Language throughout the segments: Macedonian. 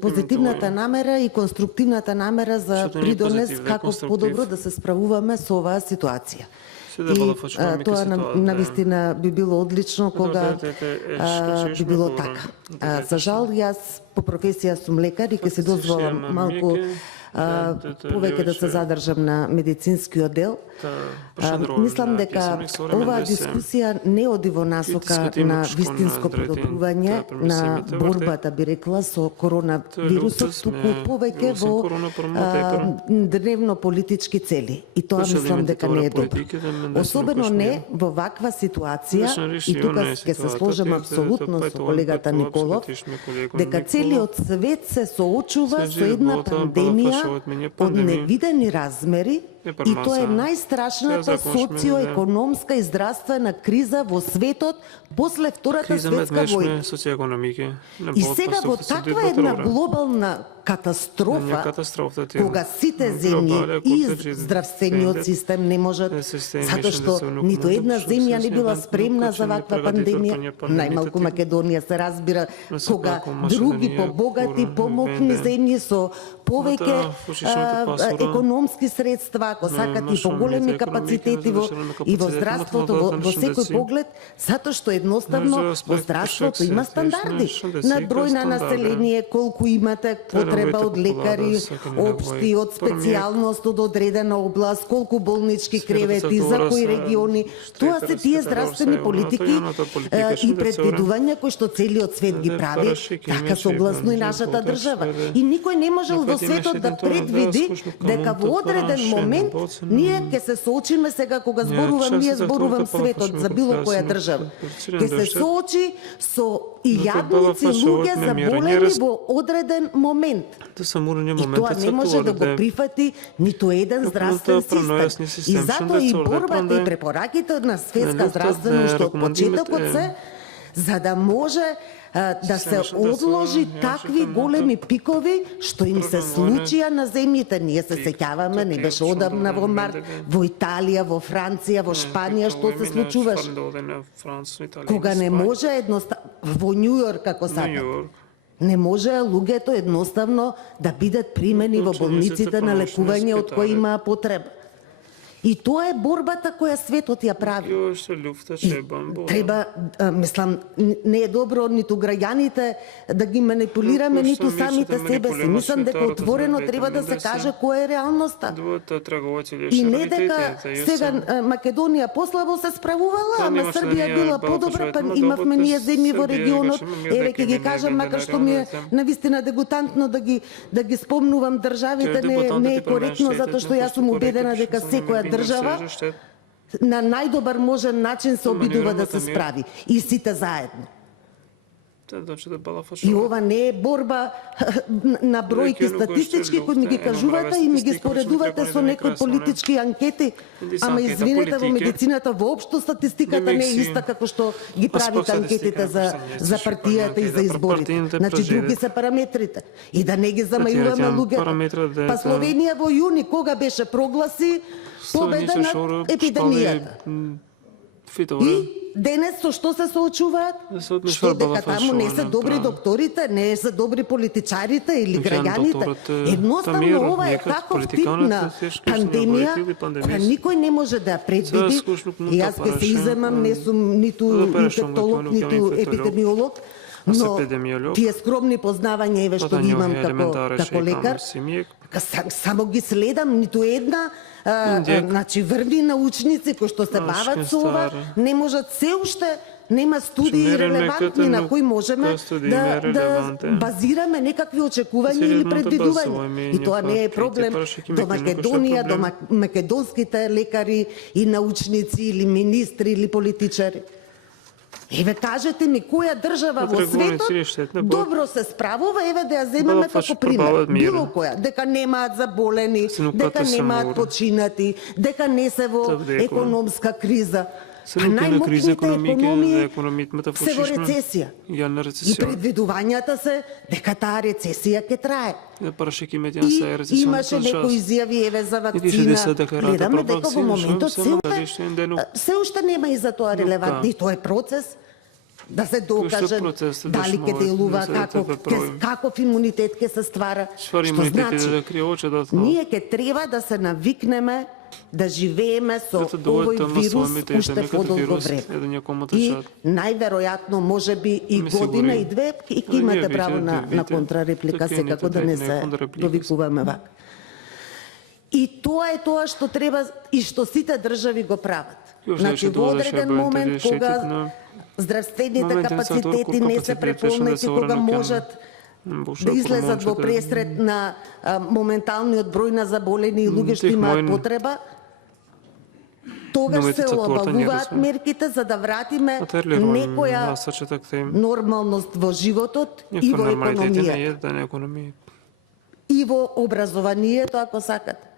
позитивната намера и конструктивната намера за придонес како подобро да се справуваме со оваа ситуација. И тоа навистина би било одлично кога би било така. За жал, јас по професија сум лекар и ќе се дозволам малку повеќе да се задржам на медицинскиот дел. Мислам дека оваа дискусија не оди во насока на вистинско подобрување на борбата, би рекла, со коронавирусот, туку повеќе во дневно политички цели. И тоа мислам дека не е добро. Особено не во ваква ситуација, и тука ќе се сложам апсолутно со колегата Николов, дека целиот свет се соочува со една пандемија од невидени размери, и тоа е најстрашната социоекономска и здравствена криза во светот после Втората светска војна. И сега во таква една глобална катастрофа, кога сите земји и здравствениот систем не можат, затоа што ниту една земја не била спремна за ваква пандемија, најмалку Македонија се разбира, кога други побогати, помокни земји со повеќе економски средства, ако сакат и поголеми капацитети и во здравството, во секој поглед, затоа што едноставно во здравството има стандарди на број на население, колку имате потреба од лекари, општи, од специјалност, од одредена област, колку болнички кревети, за кои региони. Тоа се тие здравствени политики и предвидувања кои што целиот свет ги прави, така согласно и нашата држава. И никој не можел во светот да предвиди дека во одреден момент ние ќе се соочиме сега, кога зборувам светот за било која држава, ќе се соочи со илјадници луѓе заболени во одреден момент. И тоа не може да го прифати ниту еден здравствен систем. И затоа и борбата и препораките на Светска здравствена уште од почетокот се за да може да се одложи такви големи пикови што им се случија на земјите. Ние се сеќаваме, не беше одамна во март, во Италија, во Франција, во Шпанија, што се случуваше. Кога не може едноставно, во Њујорк, како сакат, не може луѓето едноставно да бидат примени во болниците на лекување од кои имаа потреба. И тоа е борбата која светот ја прави. Треба, мислам, не е добро ниту граѓаните да ги манипулираме, ниту самите себе си. Мислам дека отворено треба да се каже која е реалноста. И не дека сега Македонија послабо се справувала, ама Србија била подобра, па имавме ние земји во регионот. Еве ќе ги кажам, макар што ми е навистина дегутантно да ги спомнувам државите, не е коректно, затоа што јас сум убедена дека секоја држава на најдобар можен начин се обидува да се справи. И сите заедно. И ова не е борба на бројки статистички кои ми ги кажувате и ми ги споредувате со некои политички анкети. Ама извинете, во медицината воопшто статистиката не е иста како што ги правите анкетите за партијата и за изборите. Значи други се параметрите. И да не ги замајуваме луѓето. Па Словенија во јуни кога беше прогласи победа над епидемијата. И денес со што се соочуваат? Што дека таму не се добри докторите, не се добри политичарите или граѓаните. Едноставно ова е таков тип на пандемија која никој не може да ја предвиди. И јас ќе се иземам, не сум ниту инфектолог, ниту епидемиолог, но тие скромни познавања еве што ги имам како лекар, само ги следам, ниту една значи врви научници кои што се бават со ова, не можат се уште, нема студии релевантни на кои можеме да базираме некакви очекувања или предвидувања. И тоа не е проблем до Македонија, до македонските лекари и научници или министри или политичари. Еве кажете ми која држава во светот добро се справува, еве да ја земеме како пример. Било која, дека немаат заболени, дека немаат починати, дека не се во економска криза. А најмокните економии се во рецесија. И предвидувањата се дека таа рецесија ќе трае. И имаше некои изјави еве за вакцина. Гледаме дека во моментот се уште нема и за тоа релевантни. И тоа е процес. да се докаже дали ќе делува, каков имунитет ќе се ствара. Што значи, ние ќе треба да се навикнеме да живееме со овој вирус уште подолго време. И најверојатно можеби и година и две, и имате право на контрареплика, секако да не се довикуваме вака. И тоа е тоа што треба и што сите држави го прават. Значи, во одреден момент, кога здравствените капацитети не се преполнети, кога можат да излезат во пресред на моменталниот број на заболени и луѓе што имаат потреба, тогаш се олабавуваат мерките за да вратиме некоја нормалност во животот и во економијата. И во образованието, ако сакате.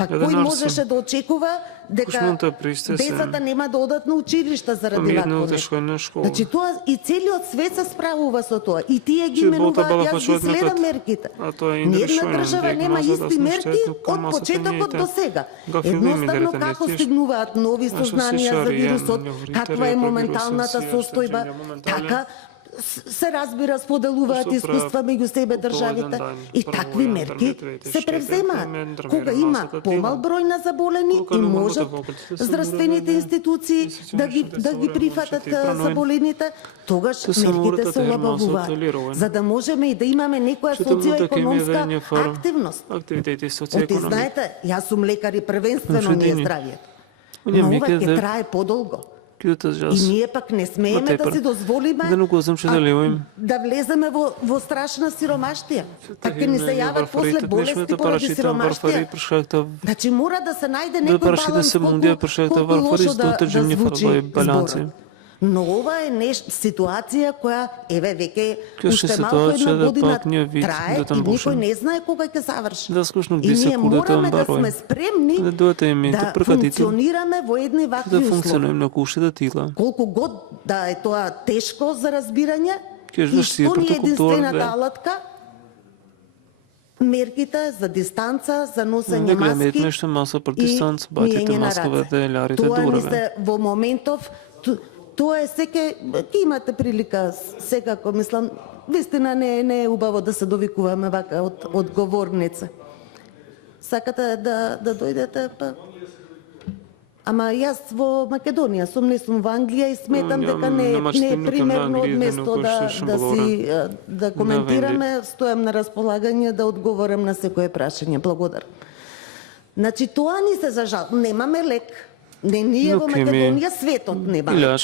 Па кој можеше да очекува дека децата нема да одат на училишта заради вакво нешто? Значи тоа и целиот свет се справува со тоа. И тие ги менуваат, јас ги следам мерките. Ниедна држава нема исти мерки од почетокот до сега. Едноставно како стигнуваат нови сознанија за вирусот, каква е моменталната состојба, така се разбира, споделуваат искуства меѓу себе државите и такви мерки се превземаат. Кога има помал број на заболени и можат здравствените институции да ги прифатат заболените, тогаш мерките се олабавуваат. За да можеме и да имаме некоја социоекономска активност. Оти знаете, јас сум лекар и првенствено ми е здравието. Но ова ќе трае подолго. И ние пак не смееме да си дозволиме да влеземе во страшна сиромаштија. Така ни се јават после болести поради сиромаштија. Значи мора да се најде некој баланс, колку лошо да звучи зборот. Но ова е ситуација која, еве, веќе уште малку една година трае и никој не знае кога ќе заврши. И ние мораме да сме спремни да функционираме во едни вакви услови. Колку год да е тоа тешко за разбирање, и што ни е единствената алатка? Мерките за дистанца, за носење маски и миење на раце. Тоа ни се во моментов. Тоа е ќе имате прилика секако, мислам, вистина не е убаво да се довикуваме вака од говорница. Сакате да дојдете, па... Ама јас во Македонија сум, не сум во Англија и сметам дека не е примерно од место да коментираме, стојам на располагање да одговорам на секое прашање. Благодарам. Значи, тоа ни се за жал. Немаме лек. Не ние во Македонија, светот нема лек.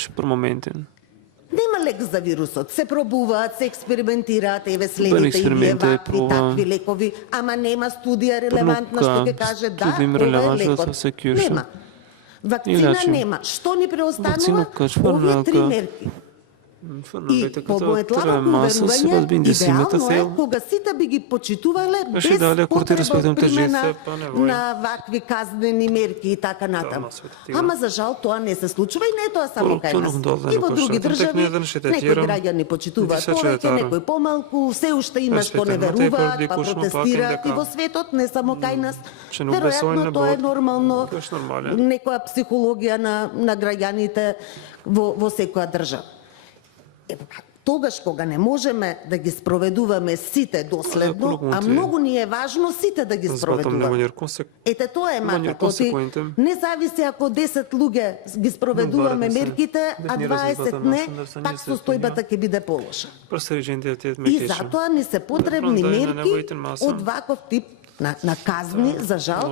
Нема лек за вирусот. Се пробуваат, се експериментираат, еве следите и такви лекови, ама нема студија релевантна што ќе каже да, ова е лекот. Нема. Вакцина нема. Што ни преостанува? Овие три мерки. И по мојот длабоко уверување, идеално е кога сите би ги почитувале без потреба примена на вакви казнени мерки и така натаму. Ама за жал тоа не се случува и не тоа само кај нас. И во други држави некои граѓани почитуваат повеќе, некои помалку, се уште има што не веруваат, па протестираат и во светот, не само кај нас. Веројатно тоа е нормално, некоја психологија на граѓаните во секоја држава. Тогаш кога не можеме да ги спроведуваме сите доследно, а многу ни е важно сите да ги спроведуваме. Ете тоа е макар, не зависи ако 10 луѓе ги спроведуваме мерките, а 20 не, пак состојбата ќе биде полоша. И затоа ни се потребни мерки од ваков тип на казни, за жал,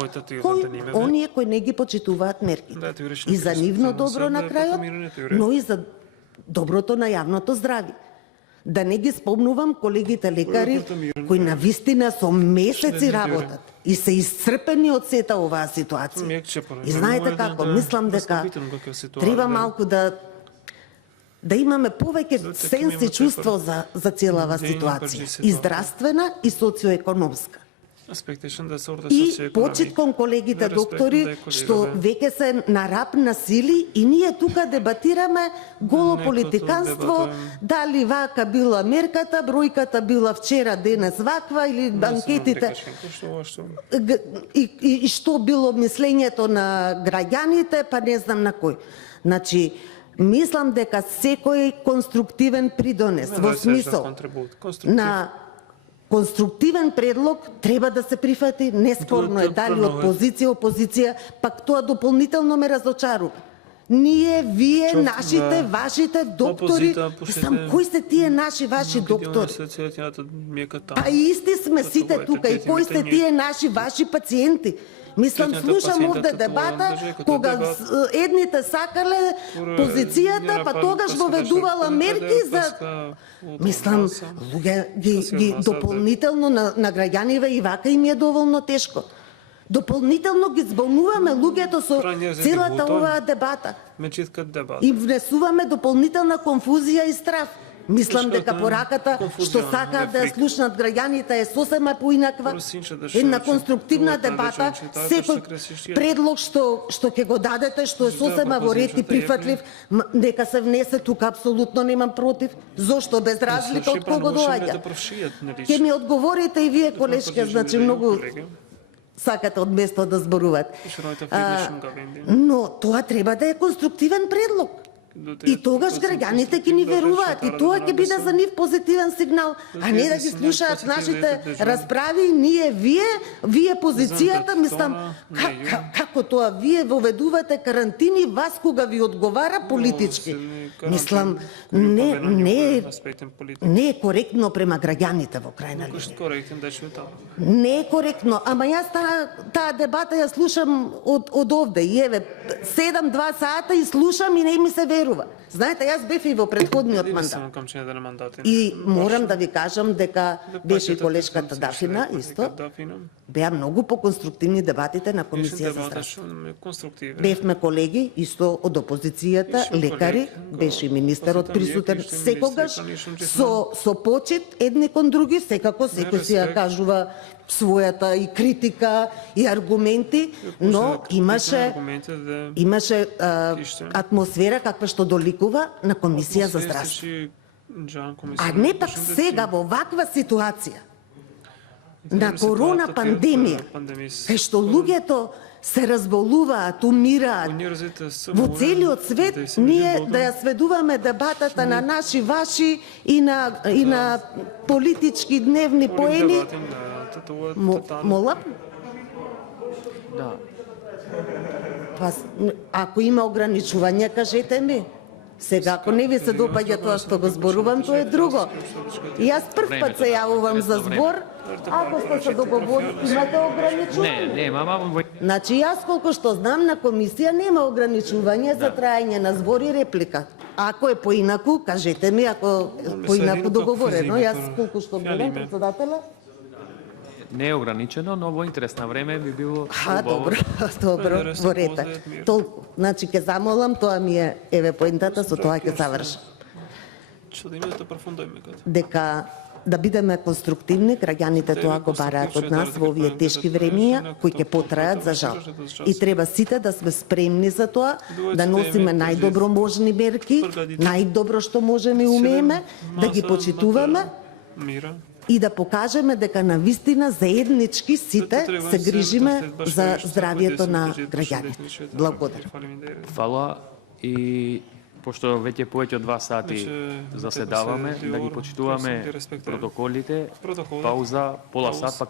оние кои не ги почитуваат мерките. И за нивно добро на крајот, но и за доброто на јавното здравје. Да не ги спомнувам колегите лекари кои навистина со месеци работат и се исцрпени од сета оваа ситуација. И знаете како, мислам дека треба малку да имаме повеќе сенс и чувство за целава ситуација, и здравствена и социоекономска. И почит кон колегите доктори што веќе се на рап на сили и ние тука дебатираме голо политиканство, дали вака била мерката, бројката била вчера, денес ваква или анкетите и што било мислењето на граѓаните, па не знам на кој. Значи, Мислам дека секој конструктивен придонес во смисол на конструктивен предлог треба да се прифати, неспорно е дали од позиција, опозиција, пак тоа дополнително ме разочарува. Ние, вие, нашите, вашите доктори, сам кои се тие наши, ваши доктори? Па исти сме сите тука и кои се тие наши, ваши пациенти? Мислам, слушам овде дебата, кога едните сакале позицијата, па тогаш воведувала мерки за... Мислам, луѓе ги дополнително на граѓаниве и вака им е доволно тешко. Дополнително ги зболнуваме луѓето со целата оваа дебата. И внесуваме дополнителна конфузија и страф. Мислам дека пораката што сакаат да ја слушнат граѓаните е сосема поинаква. Една конструктивна дебата, секој предлог што ќе го дадете, што е сосема во ред и прифатлив, нека се внесе тука, апсолутно немам против. Зошто без разлика од кого доаѓа? Ќе ми одговорите и вие, колешке, значи многу сакате од место да зборуваат. Но тоа треба да е конструктивен предлог. И тогаш граѓаните ќе ни веруваат и тоа ќе биде за нив позитивен сигнал, а не да ги слушаат нашите расправи, ние, вие позицијата, мислам, како тоа, вие воведувате карантини, вас кога ви одговара политички. Мислам, не е коректно према граѓаните во крајна линија. Не е коректно, ама јас таа дебата ја слушам од овде, и еве, 7-2 сата и слушам и не ми се верува. Знаете, јас бев и во претходниот мандат. И морам да ви кажам дека беше и колешката Дафина, исто. Беа многу поконструктивни дебатите на Комисија за здравство. Бевме колеги, исто од опозицијата, лекари, беше и министерот присутен, секогаш со почит едни кон други, секако секој си ја кажува својата и критика и аргументи, но имаше атмосфера каква што доликува на Комисија за здравство. А не пак сега во ваква ситуација на корона пандемија, кај што луѓето се разболуваат, умираат во целиот свет, ние да ја сведуваме дебатата на наши, ваши и на политички дневни поени. Мола? Да. Ако има ограничувања, кажете ми. Сега, ако не ви се допаѓа тоа што го зборувам, тоа е друго. И јас прв пат се јавувам за збор, ако сте се договорили, имате ограничување? Не, мама. Значи, јас колку што знам, на комисија нема ограничување за трајање на збор и реплика. Ако е поинаку, кажете ми, ако поинаку договорено. Јас колку што гледам, председателя? Не е ограничено, но во интерес на време би било добро, во ред. Толку. Значи, ќе замолам, тоа ми е, еве поентата, со тоа ќе завршам. Дека да бидеме конструктивни, граѓаните тоа го бараат од нас во овие тешки времиња, кои ќе потрајат за жал. И треба сите да сме спремни за тоа, да носиме најдобро можни мерки, најдобро што можеме и умееме, да ги почитуваме, и да покажеме дека навистина заеднички сите се грижиме за здравието на граѓаните. Благодарам. Фала и пошто веќе повеќе од 2 сати заседаваме, да ги почитуваме протоколите, пауза, пола сат, па